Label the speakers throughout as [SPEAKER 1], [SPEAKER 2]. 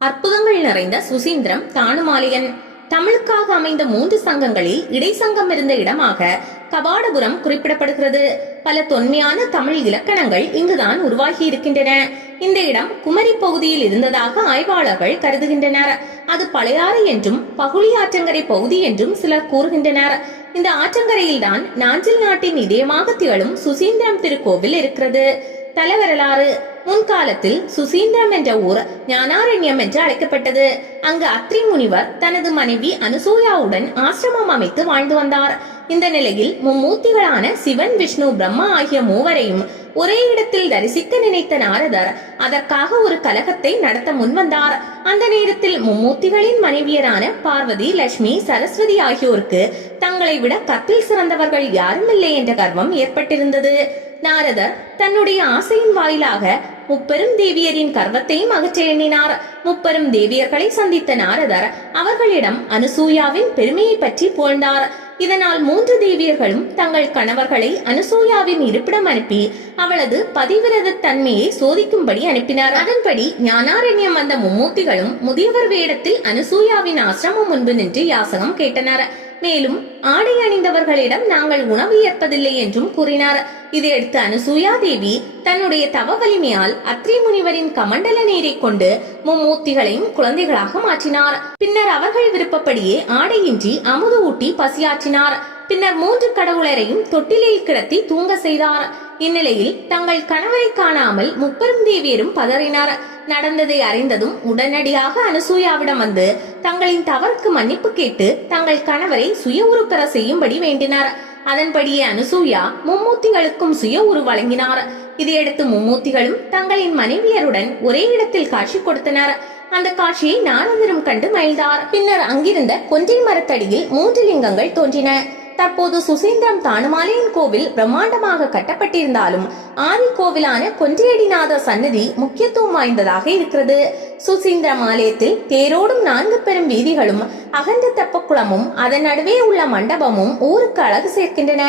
[SPEAKER 1] அற்புதங்கள் நிறைந்த சுசீந்திரம் தானுமாலையன். தமிழுக்காக அமைந்த மூன்று சங்கங்களில் இடை சங்கம் இருந்த இடமாக கபாடபுரம் குறிப்பிடப்படுகிறது. பல தொன்மையான தமிழ் இலக்கணங்கள் இங்குதான் உருவாகி இருக்கின்றன. இந்த இடம் குமரி பகுதியில் இருந்ததாக ஆய்வாளர்கள் கருதுகின்றனர். அது பழையாறு என்றும் பகுளி ஆற்றங்கரை பகுதி என்றும் சிலர் கூறுகின்றனர். இந்த ஆற்றங்கரையில்தான் நாஞ்சில் நாட்டின் இதயமாக திகழும் சுசீந்திரம் திருக்கோவில் இருக்கிறது. தலவரலாறு. முன்காலத்தில் சுசீந்திரம் என்ற ஊர் ஞானாரண்யம் என்று அழைக்கப்பட்டது. அங்கு அத்ரி முனிவர் தனது மனைவி அனுசூயாவுடன் ஆசிரமம் அமைத்து வாழ்ந்து வந்தார். இந்த நிலையில் மும்மூர்த்திகளான சிவன் விஷ்ணு பிரம்மா ஆகிய மூவரையும் ஒரே இடத்தில் தரிசிக்க நினைத்த நாரதர் அதற்காக ஒரு கலகத்தை நடத்த முன்வந்தார் அந்த நேரத்தில் மும்மூர்த்திகளின் மனைவியரான பார்வதி லட்சுமி சரஸ்வதி ஆகியோருக்கு தங்களை விட கத்தில் சிறந்தவர்கள் யாரும் இல்லை என்ற கர்வம் ஏற்பட்டிருந்தது. நாரதர் தன்னுடைய ஆசையின் வாயிலாக முப்பெரும் தேவியரின் கர்வத்தையும் அகற்ற எண்ணினார். முப்பெரும் தேவியர்களை சந்தித்த நாரதர் அவர்களிடம் அனுசூயாவின் பெருமையை பற்றி புகழ்ந்தார். இதனால் மூன்று தேவியர்களும் தங்கள் கணவர்களை அனுசூயாவின் இருப்பிடம் அனுப்பி அவளது பதிவிரத தன்மையை சோதிக்கும்படி அனுப்பினார். அதன்படி ஞானாரண்யம் வந்த மும்மூர்த்திகளும் முதியவர் வேடத்தில் அனுசூயாவின் ஆசிரமம் முன்பு நின்று யாசகம் கேட்டனர். மேலும் ஆடை அணிந்தவர்களிடம் நாங்கள் உணவு ஏற்பதில்லை என்றும் கூறினார். இதையடுத்து அனுசூயா தேவி தன்னுடைய தவ வலிமையால் அத்ரி முனிவரின் கமண்டல நீரை கொண்டு மும்மூர்த்திகளையும் குழந்தைகளாக மாற்றினார். பின்னர் அவர்கள் விருப்பப்படியே ஆடையின்றி அமுது ஊட்டி பசியாற்றினார். பின்னர் மூன்று கடவுளரையும் தொட்டிலில் கிடத்தி தூங்க செய்தார். இந்நிலையில் தங்கள் கணவரை காணாமல் முப்பெரும் தேவியரும் பதறினார். நடந்ததை அறிந்ததும் உடனடியாக அனுசூயாவிடம் வந்து தங்களின் தவறுக்கு மன்னிப்பு கேட்டு தங்கள் கணவரை சுய உரு பெற செய்யும்படி வேண்டினார். அதன்படியே அனுசூயா மும்மூர்த்திகளுக்கும் சுய உரு வழங்கினார். இதையடுத்து மும்மூர்த்திகளும் தங்களின் மனைவியருடன் ஒரே இடத்தில் காட்சி கொடுத்தனர். அந்த காட்சியை நாரதரும் கண்டு மகிழ்ந்தார். பின்னர் அங்கிருந்த கொன்றை மரத்தடியில் மூன்று லிங்கங்கள் தோன்றின. தற்போது சுசீந்திரம் தானுமாலையின் கோவில் பிரம்மாண்டமாக கட்டப்பட்டிருந்தாலும் ஆதி கோவிலான கொன்றியடிநாத சன்னதி முக்கியத்துவம் வாய்ந்ததாக இருக்கிறது. சுசீந்திரம் ஆலயத்தில் தேரோடும் நான்கு பெரும் வீதிகளும் அகன்ற தெப்பக்குளமும் அதன் நடுவே உள்ள மண்டபமும் ஊருக்கு அழகு சேர்க்கின்றன.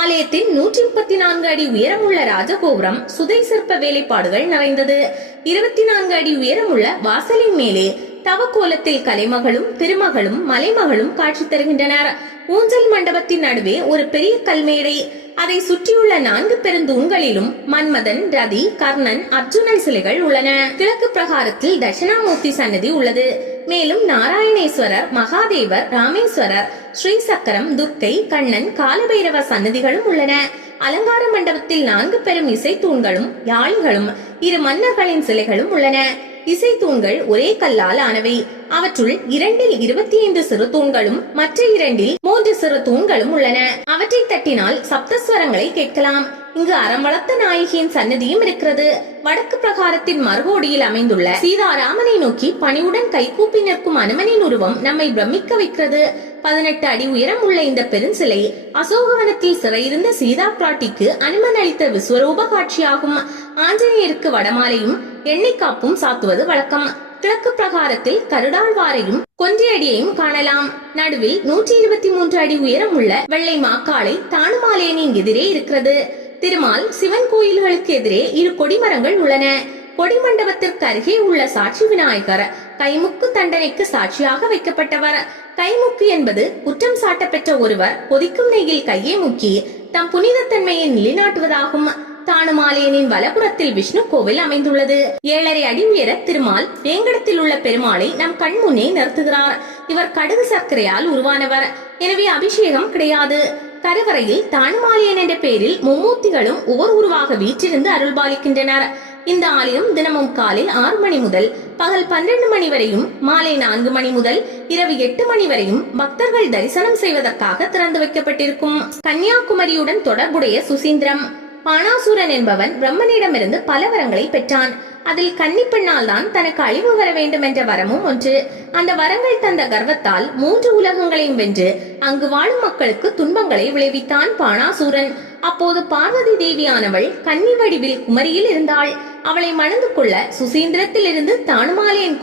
[SPEAKER 1] ஆலயத்தின் நூற்றி முப்பத்தி நான்கு அடி உயரமுள்ள ராஜகோபுரம் சுதை சிற்ப வேலைப்பாடுகள் நிறைந்தது. இருபத்தி நான்கு அடி உயரமுள்ள வாசலின் மேலே தவக்கோலத்தில் கலைமகளும் திருமகளும் மலைமகளும் காட்சி தருகின்றனர். ஊஞ்சல் மண்டபத்தின் நடுவே ஒரு பெரிய கல்மேடை. அதை சுற்றியுள்ள நான்கு பெருந்தூண்களிலும் மன்மதன் ரதி கர்ணன் அர்ஜுனன் சிலைகள் உள்ளன. கிழக்கு பிரகாரத்தில் தட்சிணாமூர்த்தி சன்னதி உள்ளது. மேலும் நாராயணேஸ்வரர் மகாதேவர் ராமேஸ்வரர் ஸ்ரீ சக்கரம் துர்க்கை கண்ணன் காலபைரவ சன்னதிகளும் உள்ளன. அலங்கார மண்டபத்தில் நான்கு பெரும் இசை தூண்களும் யாழிகளும் இரு மன்னர்களின் சிலைகளும் உள்ளன. இசை தூண்கள் ஒரே கல்லால் ஆனவை. அவற்றுள் இரண்டில் இருபத்தி ஐந்து சிறு தூண்களும் மற்ற இரண்டில் மூன்று சிறு தூண்களும் உள்ளன. அவற்றை தட்டினால் சப்தஸ்வரங்களை கேட்கலாம். இங்கு அறம் வளர்த்த நாயகியின் சன்னதியும் இருக்கிறது. வடக்கு பிரகாரத்தின் மறுகோடியில் அமைந்துள்ள சீதாராமனை நோக்கி பணிவுடன் கைகூப்பி நிற்கும் அனுமனின் உருவம் நம்மை பிரமிக்க வைக்கிறது. பதினெட்டு அடி உயரம் உள்ள இந்த பெருஞ்சிலை அசோகவனத்தில் சிறையிருந்த சீதா பிராட்டிக்கு அனுமன் அளித்த விஸ்வரூப காட்சியாகும். ஆஞ்சநேயருக்கு வடமாலையும் எண்ணெய் காப்பும் சாத்துவது வழக்கம். கிழக்கு பிரகாரத்தில் கருடாழ்வாரையும் கொன்றியடியையும் காணலாம். நடுவில் நூற்றி இருபத்தி மூன்று அடி உயரம் உள்ள வெள்ளை மாக்காளை தானுமாலேனின் எதிரே இருக்கிறது. திருமால் சிவன் கோயில்களுக்கு எதிரே இரு கொடிமரங்கள் உள்ளன. கொடிமண்டபத்திற்கு அருகே உள்ள சாட்சி விநாயகர் கைமுக்கு தண்டனைக்கு சாட்சியாக வைக்கப்பட்டவர். கைமுக்கு என்பது குற்றம் சாட்டப்பெற்ற ஒருவர் கொதிக்கும் நெய்யில் கையை முக்கி தம் புனிதத்தன்மையை நிலைநாட்டுவதாகும். தானுமாலயனின் வலப்புறத்தில் விஷ்ணு கோவில் அமைந்துள்ளது. ஏழரை அடி உயர திருமால் வேங்கடத்தில் உள்ள பெருமாளை நம் கண்முன்னே நிறுத்துகிறார். இவர் கடுகு சர்க்கரையால் உருவானவர். எனவே அபிஷேகம் கிடையாது. கருவறையில் தானுமாலயன் என்ற பெயரில் மும்மூர்த்திகளும் ஓர் உருவாக வீற்றிருந்து அருள்பாலிக்கின்றனர் இந்த ஆலயம் தினமும் காலை ஆறு மணி முதல் பகல் பன்னிரண்டு மணி வரையும் மாலை நான்கு மணி முதல் இரவு எட்டு மணி வரையும் பக்தர்கள் தரிசனம் செய்வதற்காக திறந்து வைக்கப்பட்டிருக்கும். கன்னியாகுமரியுடன் தொடர்புடைய சுசீந்திரம். பானாசூரன் என்பவன் பிரம்மனிடமிருந்து பல வரங்களை பெற்றான். அதில் கன்னிப்பெண்ணால் தான் தனக்கு அழிவு வர வேண்டும் என்ற வரமும் ஒன்று. அந்த வரங்கள் தந்த கர்வத்தால் மூன்று உலகங்களையும் வென்று அங்கு வாழும் மக்களுக்கு துன்பங்களை விளைவித்தான் பானாசூரன். அப்போது பார்வதி தேவியானவள் கன்னி வடிவில் குமரியில் இருந்தாள். அவளை மணந்து கொள்ள சுசீந்திரத்தில் இருந்து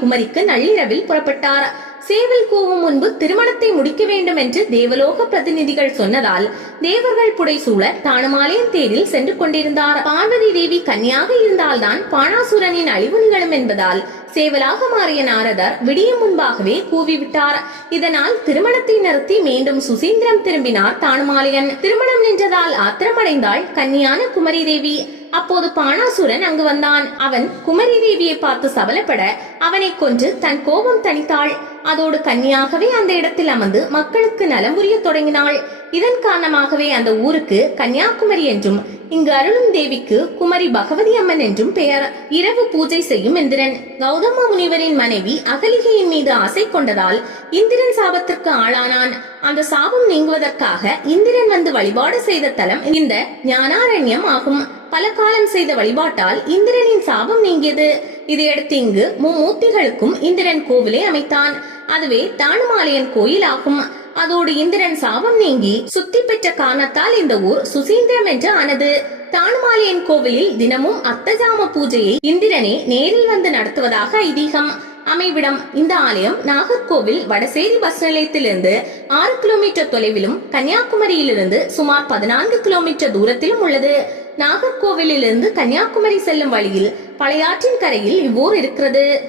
[SPEAKER 1] குமரிக்கு நள்ளிரவில் புறப்பட்டார். சேவல் கூவும் முன்பு திருமணத்தை முடிக்க வேண்டும் என்று தேவலோக பிரதிநிதிகள் சொன்னதால் தேவர்கள் புடைசூழ தானுமாலயம் தேரில் சென்று கொண்டிருந்தார். பார்வதி தேவி கன்னியாக இருந்தால்தான் பாணாசுரனின் அழிவு நிகழும் என்பதால் சேவலாக மாறிய நாரதர் விடியும் முன்பாகவே கூவிவிட்டார். இதனால் திருமணத்தை நிறுத்தி மீண்டும் சுசீந்திரம் திரும்பினார் தானுமாலயன். திருமணம் நின்றதால் ஆத்திரமடைந்தாள் கன்னியான குமரி தேவி அப்போது பாணாசுரன் அங்கு வந்தான். அவன் குமரி தேவியை பார்த்து சபலப்பட அவனை கொன்று தன் கோபம் தணித்தாள். அதோடு கன்னியாகவே அந்த இடத்தில் அமர்ந்து மக்களுக்கு நலம் புரிய தொடங்கினாள். இதன் காரணமாகவே அந்த ஊருக்கு கன்னியாகுமரி என்றும் இங்கு அருளும் தேவிக்கு குமரி பகவதி அம்மன் என்றும் பெயர். இரவு பூஜை செய்யும் இந்திரன். கௌதம முனிவரின் மனைவி அகலிகையின் மீது ஆசை கொண்டதால் இந்திரன் சாபத்திற்கு ஆளானான். அந்த சாபம் நீங்குவதற்காக இந்திரன் வந்து வழிபாடு செய்த தலம் இந்த ஞானாரண்யம் ஆகும். பல காலம் செய்த வழிபாட்டால் இந்திரனின் சாபம் நீங்கியது. இதையடுத்து இங்கு மும்மூர்த்திகளுக்கும் இந்திரன் கோவிலை அமைத்தான். அதுவே தானுமாலையன் கோயில் ஆகும் அதோடு இந்திரன் சாபம் நீங்கி சுத்தி பெற்ற காரணத்தால் இந்த ஊர் சுசீந்திரம் என்று ஆனது. தானுமாலையன் கோவிலில் தினமும் அத்தஜாம பூஜையை இந்திரனே நேரில் வந்து நடத்துவதாக ஐதீகம். அமைவிடம் இந்த ஆலயம் நாகர்கோவில் வடசேரி பஸ் நிலையத்திலிருந்து ஆறு கிலோமீட்டர் தொலைவிலும் கன்னியாகுமரியிலிருந்து சுமார் பதினான்கு கிலோமீட்டர் தூரத்திலும் உள்ளது. நாகர்கோவிலிருந்து கன்னியாகுமரி செல்லும் வழியில் பழையாற்றின் கரையில் இவ்வூர் இருக்கிறது.